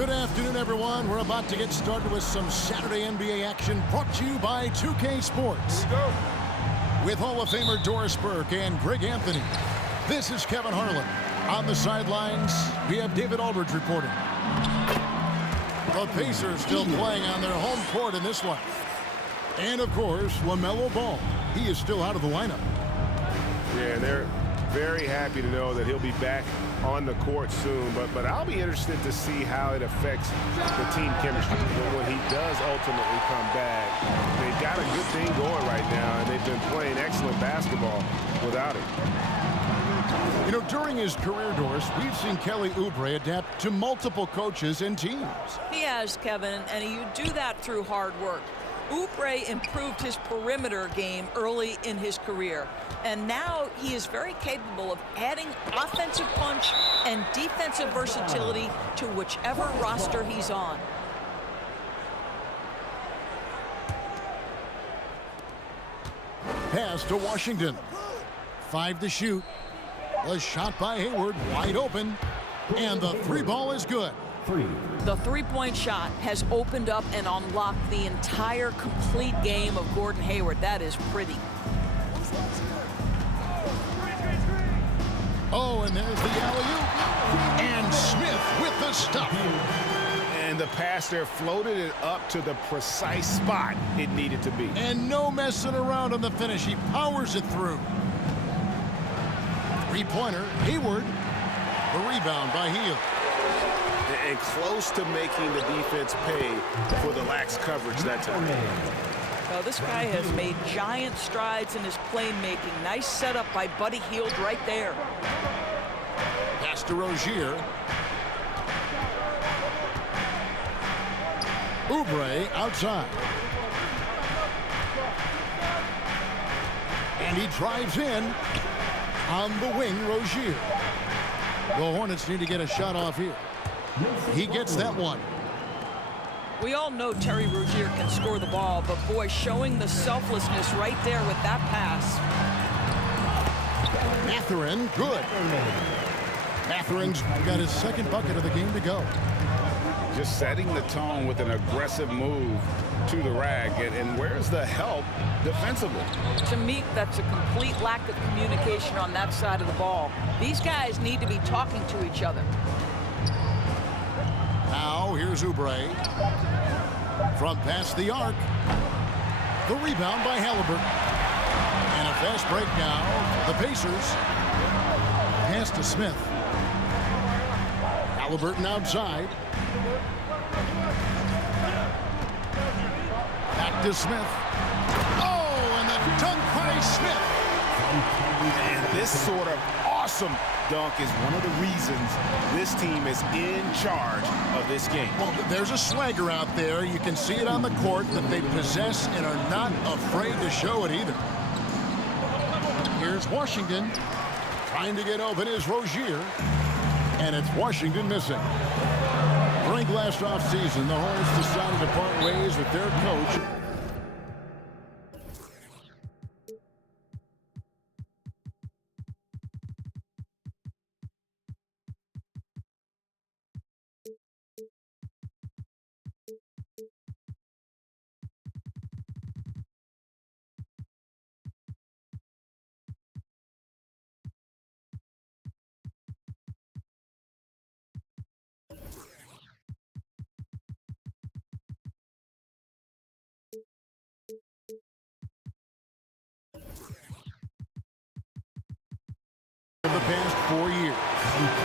Good afternoon, everyone. We're about to get started with some Saturday NBA action brought to you by 2K Sports. Here we go. With Hall of Famer Doris Burke and Greg Anthony, this is Kevin Harlan. On the sidelines, we have David Aldridge reporting. The Pacers still playing on their home court in this one. And, of course, LaMelo Ball. He is still out of the lineup. Yeah, they're very happy to know that he'll be back on the court soon, but I'll be interested to see how it affects the team chemistry when he does ultimately come back. They've got a good thing going right now, and they've been playing excellent basketball without him. You know, during his career, Doris, we've seen Kelly Oubre adapt to multiple coaches and teams. He has, Kevin, and you do that through hard work. Oubre improved his perimeter game early in his career, and now he is very capable of adding offensive punch and defensive versatility to whichever roster he's on. Pass to Washington. 5 to shoot. The shot by Hayward, wide open, and the three ball is good. The three-point shot has opened up and unlocked the entire complete game of Gordon Hayward. That is pretty. Oh, and there's the alley-oop. And Smith with the stop. And the pass there floated it up to the precise spot it needed to be. And no messing around on the finish. He powers it through. Three-pointer, Hayward. The rebound by Hield. And close to making the defense pay for the lax coverage that time. Well, this guy has made giant strides in his playmaking. Nice setup by Buddy Hield right there. Pass to Rozier. Oubre outside. And he drives in on the wing, Rozier. The Hornets need to get a shot off here. He gets that one. We all know Terry Rozier can score the ball, but boy, showing the selflessness right there with that pass. Mathurin, good. Mathurin's got his second bucket of the game to go. Just setting the tone with an aggressive move to the rack. And where's the help defensively? To me, that's a complete lack of communication on that side of the ball. These guys need to be talking to each other. Now, here's Oubre. From past the arc. The rebound by Halliburton. And a fast break now. The Pacers. Pass to Smith. Halliburton outside. Back to Smith. Oh, and the dunk by Smith. And this sort of awesome dunk is one of the reasons this team is in charge of this game. Well, there's a swagger out there. You can see it on the court that they possess and are not afraid to show it either. Here's Washington. Trying to get open is Rozier. And it's Washington missing. During last offseason, the Hornets decided to part ways with their coach. The past 4 years.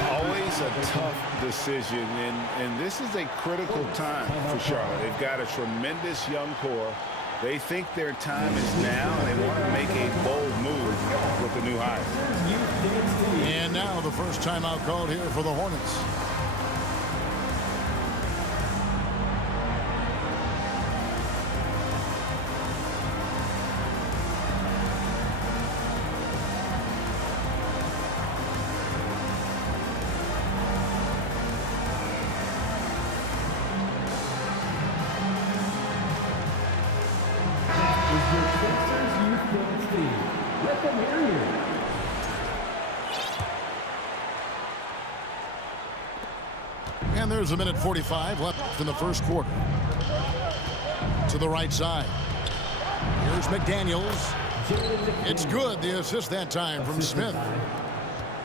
Always a tough decision, and this is a critical time for Charlotte. They've got a tremendous young core. They think their time is now, and they want to make a bold move with the new hire. And now the first timeout called here for the Hornets. Let them hear you. And there's a minute 45 left in the first quarter. To the right side. Here's McDaniels. It's good. The assist that time from Smith.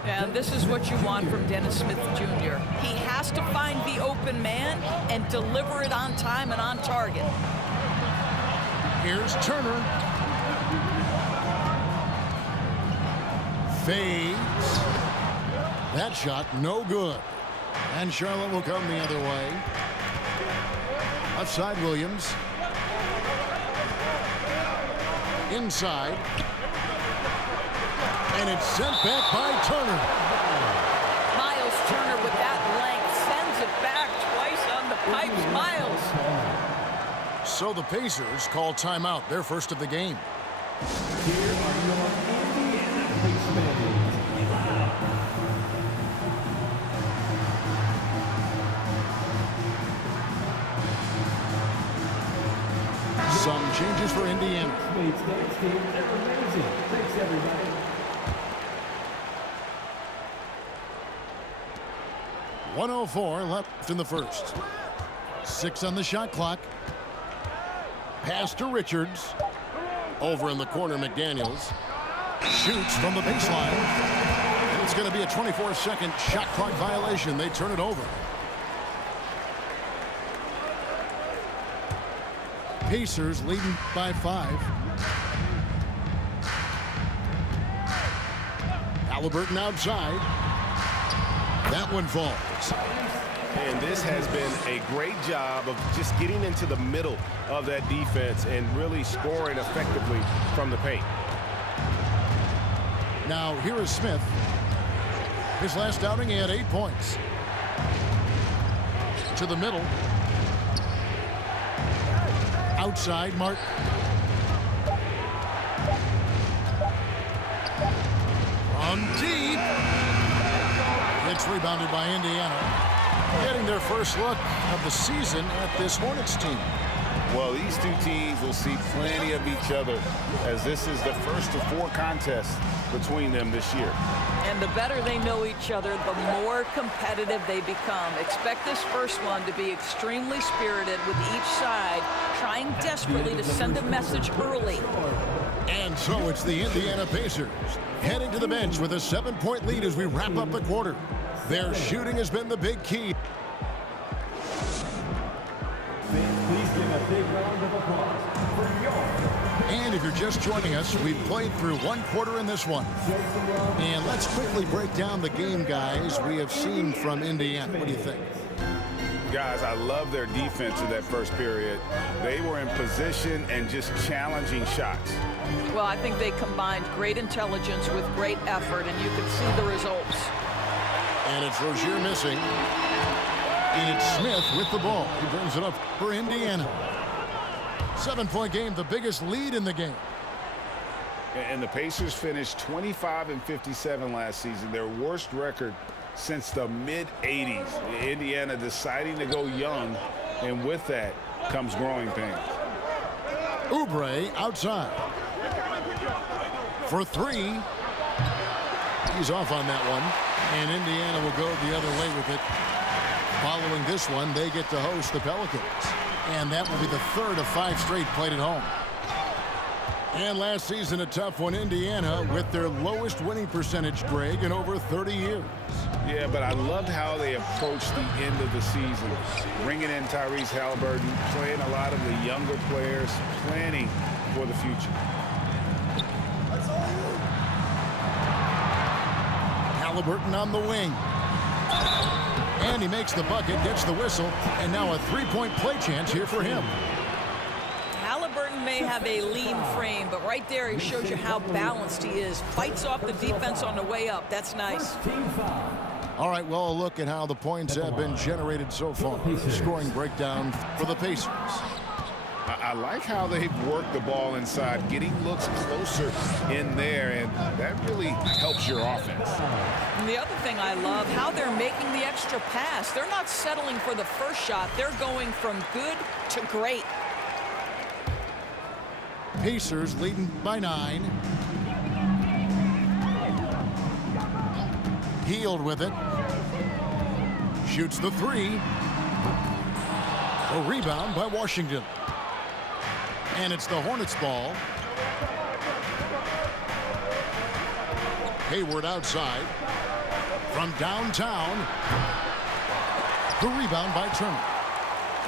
And this is what you want from Dennis Smith Jr. He has to find the open man and deliver it on time and on target. Here's Turner. Fades. That shot no good. And Charlotte will come the other way. Left side, Williams. Inside. And it's sent back by Turner. Miles Turner with that length sends it back twice on the pipes. Miles. So the Pacers call timeout, their first of the game. Here are your Indiana Pacers. Some changes for Indiana. They're amazing. Thanks, everybody. .104 left in the first. 6 on the shot clock. Pass to Richards. Over in the corner, McDaniels. Shoots from the baseline. And it's going to be a 24-second shot clock violation. They turn it over. Pacers leading by 5. Halliburton outside. That one falls. And this has been a great job of just getting into the middle of that defense and really scoring effectively from the paint. Now here is Smith. His last outing, he had 8 points. To the middle. Outside, Martin. From deep. It's rebounded by Indiana. Getting their first look of the season at this Hornets team. Well, these two teams will see plenty of each other, as this is the first of 4 contests between them this year. And the better they know each other, the more competitive they become. Expect this first one to be extremely spirited, with each side trying desperately to send a message early. And so it's the Indiana Pacers heading to the bench with a 7-point lead as we wrap up the quarter. Their shooting has been the big key. Please give a big round of applause for your. And if you're just joining us, we've played through 1 quarter in this one. And let's quickly break down the game, guys, we have seen from Indiana. What do you think? Guys, I love their defense in that first period. They were in position and just challenging shots. Well, I think they combined great intelligence with great effort, and you can see the results. And it's Rozier missing. And it's Smith with the ball. He brings it up for Indiana. 7-point game, the biggest lead in the game. And the Pacers finished 25-57 last season, their worst record since the mid-'80s. Indiana deciding to go young, and with that comes growing pains. Oubre outside. For 3. He's off on that one. And Indiana will go the other way with it. Following this one, they get to host the Pelicans. And that will be the 3rd of 5 straight played at home. And last season, a tough one, Indiana, with their lowest winning percentage, Greg, in over 30 years. Yeah, but I loved how they approached the end of the season. Bringing in Tyrese Halliburton, playing a lot of the younger players, planning for the future. Halliburton on the wing. And he makes the bucket, gets the whistle, and now a 3-point play chance here for him. Halliburton may have a lean frame, but right there he shows you how balanced he is. Fights off the defense on the way up. That's nice. All right, well, a look at how the points have been generated so far. Scoring breakdown for the Pacers. I like how they've worked the ball inside, getting looks closer in there, and that really helps your offense. And the other thing I love, how they're making the extra pass. They're not settling for the first shot. They're going from good to great. Pacers leading by 9. Healed with it. Shoots the three. A rebound by Washington. And it's the Hornets' ball. Hayward outside. From downtown. The rebound by Turner.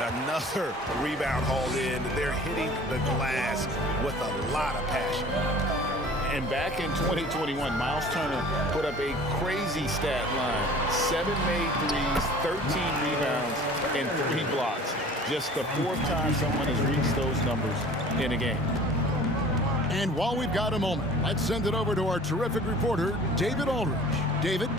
Another rebound hauled in. They're hitting the glass with a lot of passion. And back in 2021, Miles Turner put up a crazy stat line. 7 made threes, 13 rebounds, and 3 blocks. Just the 4th time someone has reached those numbers in a game. And while we've got a moment, let's send it over to our terrific reporter, David Aldridge. David?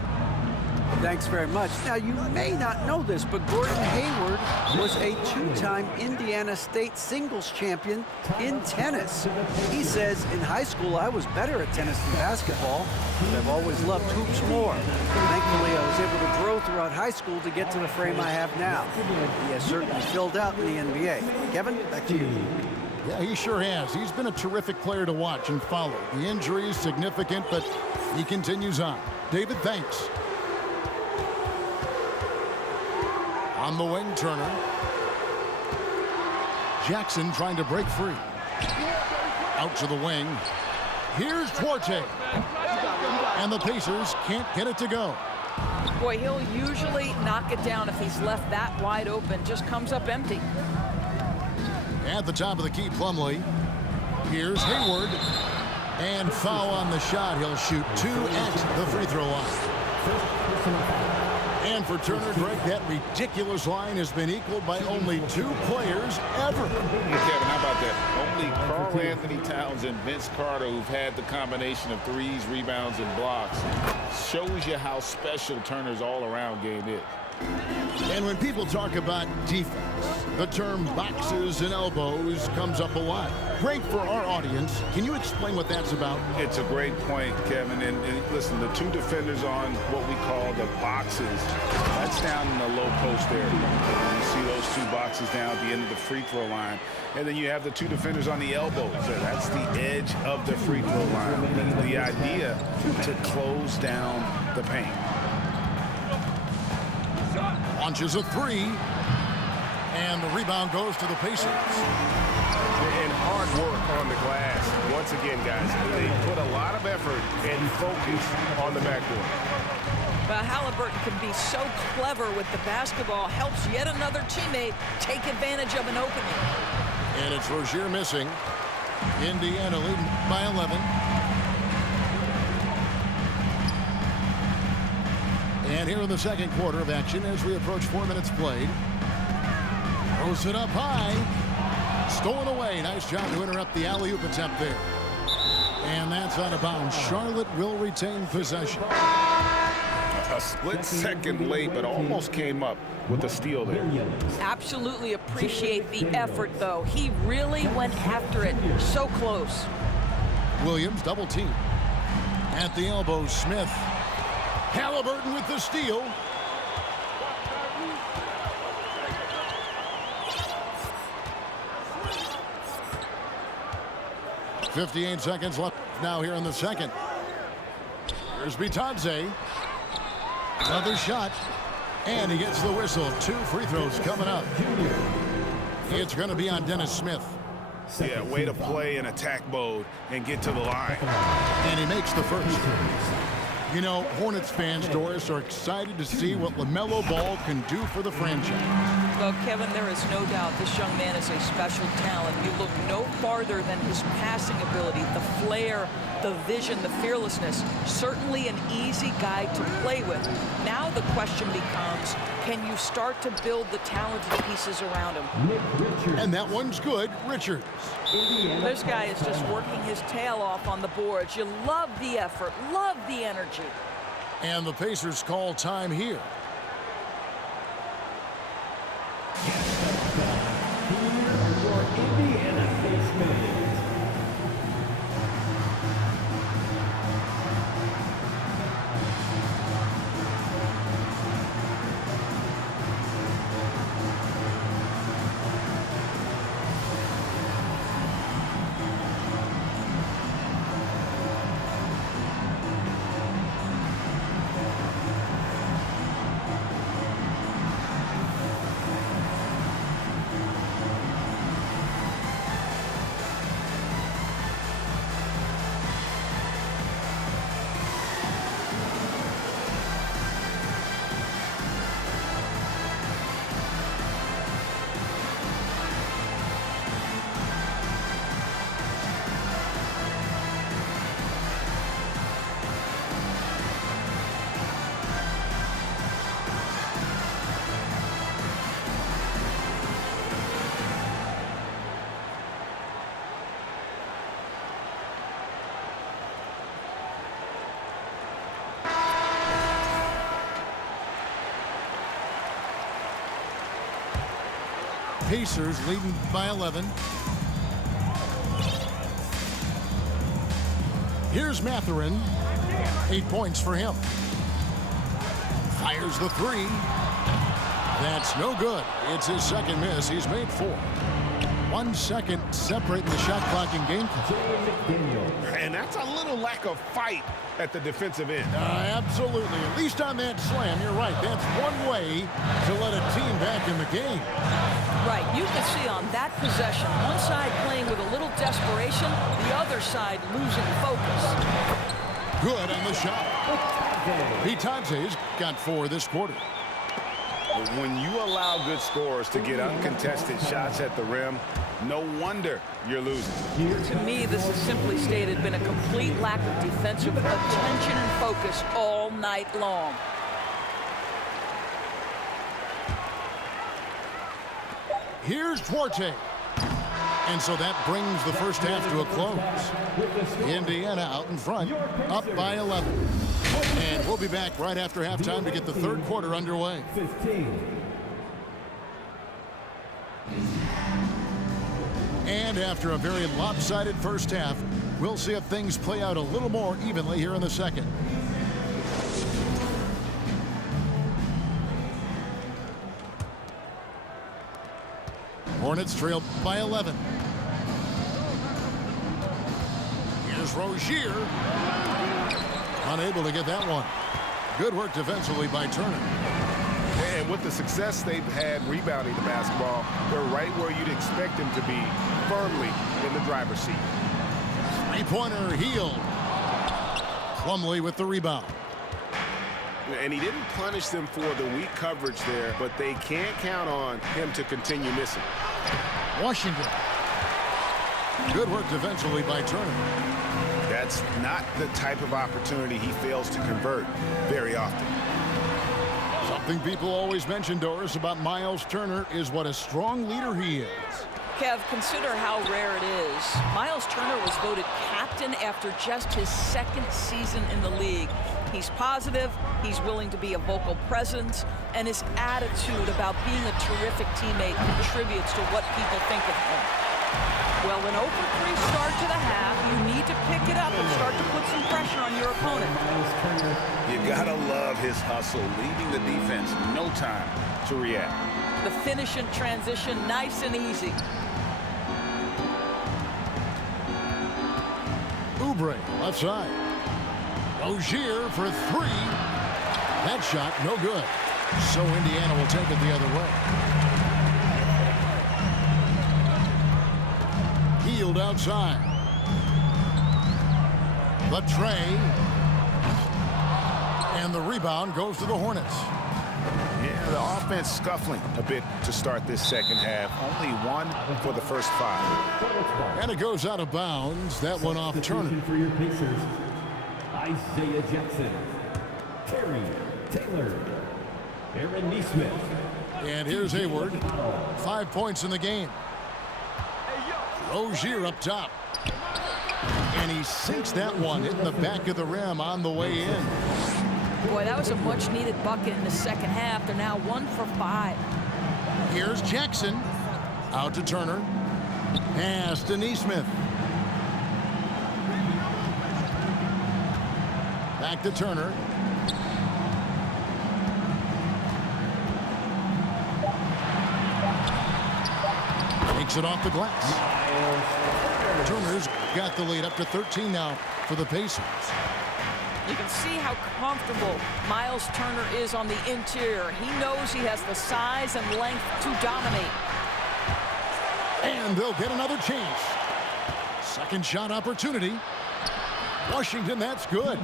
Thanks very much. Now, you may not know this, but Gordon Hayward was a 2-time Indiana State singles champion in tennis. He says, in high school, I was better at tennis than basketball, but I've always loved hoops more. Thankfully, I was able to grow throughout high school to get to the frame I have now. He has certainly filled out in the NBA. Kevin, back to you. Yeah, he sure has. He's been a terrific player to watch and follow. The injury is significant, but he continues on. David, thanks. On the wing, Turner. Jackson trying to break free. Out to the wing. Here's Duarte. And the Pacers can't get it to go. Boy, he'll usually knock it down if he's left that wide open. Just comes up empty. At the top of the key, Plumlee. Here's Hayward. And foul on the shot. He'll shoot 2 at the free throw line. And for Turner, Greg, that ridiculous line has been equaled by only 2 players ever. Kevin, how about that? Only Karl Anthony Towns and Vince Carter, who've had the combination of threes, rebounds, and blocks, shows you how special Turner's all-around game is. And when people talk about defense, the term boxes and elbows comes up a lot. Great for our audience. Can you explain what that's about? It's a great point, Kevin. And listen, the 2 defenders on what we call the boxes, that's down in the low post area. You see those 2 boxes down at the end of the free throw line. And then you have the 2 defenders on the elbows. That's the edge of the free throw line. The idea to close down the paint. Launches a 3. And the rebound goes to the Pacers. And hard work on the glass. Once again, guys, they put a lot of effort and focus on the backboard. But Halliburton can be so clever with the basketball, helps yet another teammate take advantage of an opening. And it's Rozier missing. Indiana leading by 11. And here in the second quarter of action as we approach 4 minutes played. Throws it up high. Stolen away. Nice job to interrupt the alley-oop attempt there. And that's out of bounds. Charlotte will retain possession. A split second late, but almost came up with a steal there. Absolutely appreciate the effort, though. He really went after it. So close. Williams double team. At the elbow, Smith. Halliburton with the steal. .58 seconds left now here in the second. Here's Bitadze. Another shot. And he gets the whistle. 2 free throws coming up. It's going to be on Dennis Smith. Yeah, way to play in attack mode and get to the line. And he makes the first. You know, Hornets fans, Doris, are excited to see what LaMelo Ball can do for the franchise. Well, Kevin, there is no doubt this young man is a special talent. You look no farther than his passing ability, the flair, the vision, the fearlessness. Certainly an easy guy to play with. Now the question becomes, can you start to build the talented pieces around him? And that one's good. Richards. This guy is just working his tail off on the boards. You love the effort, love the energy. And the Pacers call time here. Indiana face man. Pacers leading by 11. Here's Mathurin. 8 points for him. Fires the three. That's no good. It's his second miss. He's made 4. 1 second separating the shot clock in game. And that's a little lack of fight at the defensive end. Absolutely. At least on that slam, you're right. That's one way to let a team back in the game. Right. You can see on that possession, one side playing with a little desperation, the other side losing focus. Good on the shot. Bitadze's got 4 this quarter. When you allow good scorers to get uncontested shots at the rim, no wonder you're losing. To me, this has simply stated been a complete lack of defensive attention and focus all night long. Here's Duarte. And so that brings the first half to a close. Indiana out in front, up by 11. And we'll be back right after halftime to get the third quarter underway. 15. And after a very lopsided first half, we'll see if things play out a little more evenly here in the second. Hornets trail by 11. Here's Rozier. Unable to get that one. Good work defensively by Turner. And with the success they've had rebounding the basketball, they're right where you'd expect them to be, firmly in the driver's seat. Three-pointer Hield. Plumlee with the rebound. And he didn't punish them for the weak coverage there, but they can't count on him to continue missing. Washington. Good work defensively by Turner. That's not the type of opportunity he fails to convert very often. Something people always mention, Doris, about Miles Turner is what a strong leader he is. Kev, consider how rare it is. Miles Turner was voted captain after just his second season in the league. He's positive, he's willing to be a vocal presence, and his attitude about being a terrific teammate contributes to what people think of him. Well, an 0-for-3 start to the half. You need to pick it up and start to put some pressure on your opponent. You gotta love his hustle, leaving the defense no time to react. The finish in transition, nice and easy. Oubre, left side. Rozier for 3. That shot, no good. So Indiana will take it the other way. Hield outside. The tray. And the rebound goes to the Hornets. Yeah, the offense scuffling a bit to start this second half. Only 1 for the first 5. And it goes out of bounds. That one off Turner. For your Pacers, Isaiah Jackson, Terry Taylor, Aaron Nesmith. And here's Hayward. 5 points in the game. Rozier up top. And he sinks that one, hitting the back of the rim on the way in. Boy, that was a much-needed bucket in the second half. They're now 1 for 5. Here's Jackson. Out to Turner. Pass to Nesmith. Back to Turner. Takes it off the glass. Turner's got the lead up to 13 now for the Pacers. You can see how comfortable Miles Turner is on the interior. He knows he has the size and length to dominate. And they'll get another chance. Second shot opportunity. Washington, that's good.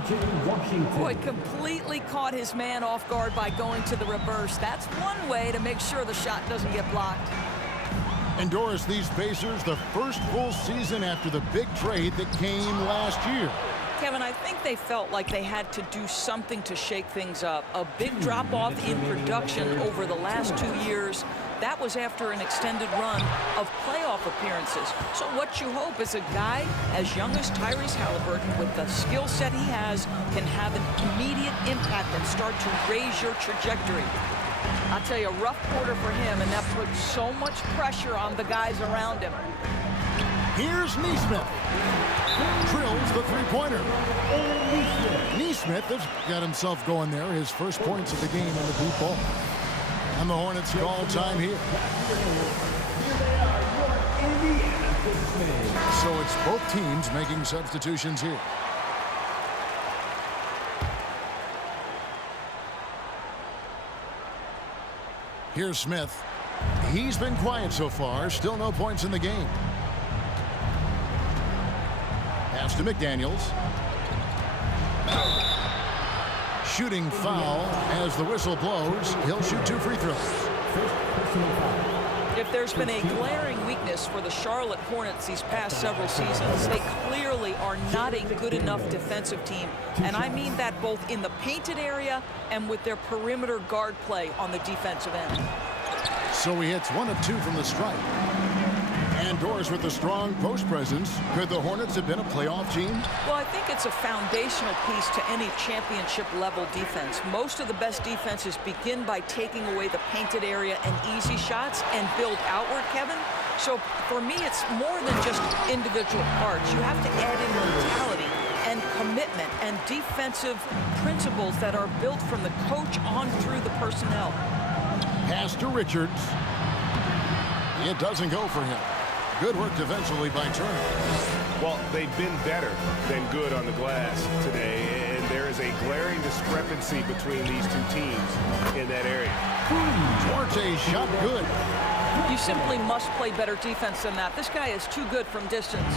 Boy, completely caught his man off guard by going to the reverse. That's one way to make sure the shot doesn't get blocked. And Doris, these Pacers, the first full season after the big trade that came last year. Kevin, I think they felt like they had to do something to shake things up. A big drop-off in production over the last 2 years. That was after an extended run of playoff appearances. So what you hope is a guy as young as Tyrese Halliburton, with the skill set he has, can have an immediate impact and start to raise your trajectory. I'll tell you, a rough quarter for him, and that puts so much pressure on the guys around him. Here's Neesmith. Drills the three-pointer. Neesmith has got himself going there. His first points of the game in the deep ball. And the Hornets call time here. So it's both teams making substitutions here. Here's Smith. He's been quiet so far. Still no points in the game. Pass to McDaniels. Shooting foul as the whistle blows. He'll shoot 2 free throws. If there's been a glaring weakness for the Charlotte Hornets these past several seasons, they clearly are not a good enough defensive team. And I mean that both in the painted area and with their perimeter guard play on the defensive end. So he hits 1 of 2 from the stripe. And Doors with a strong post presence. Could the Hornets have been a playoff team? Well, I think it's a foundational piece to any championship level defense. Most of the best defenses begin by taking away the painted area and easy shots and build outward, Kevin. So for me, it's more than just individual parts. You have to add in mentality and commitment and defensive principles that are built from the coach on through the personnel. Pass to Richards. It doesn't go for him. Good work defensively by Turner. Well, they've been better than good on the glass today, and there is a glaring discrepancy between these two teams in that area. Duarte's shot good. You simply must play better defense than that. This guy is too good from distance.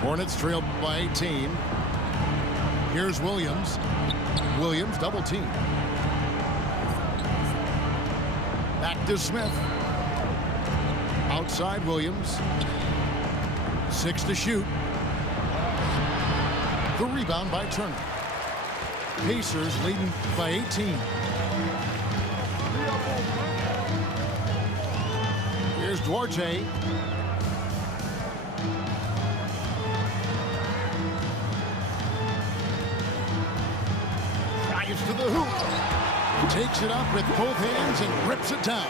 Hornets trailed by 18. Here's Williams. Williams double team. Back to Smith. Outside Williams. 6 to shoot. The rebound by Turner. Pacers leading by 18. Here's Duarte. Drives to the hoop. Takes it up with both hands and rips it down.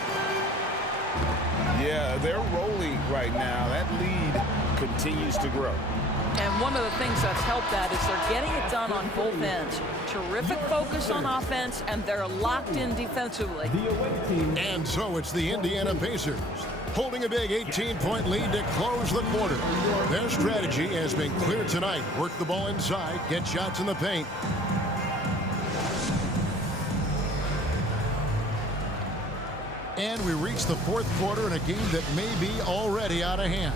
Yeah, they're rolling right now. That lead continues to grow. And one of the things that's helped that is they're getting it done on both ends. Terrific focus on offense, and they're locked in defensively. And so it's the Indiana Pacers holding a big 18-point lead to close the quarter. Their strategy has been clear tonight. Work the ball inside, get shots in the paint. And we reach the fourth quarter in a game that may be already out of hand.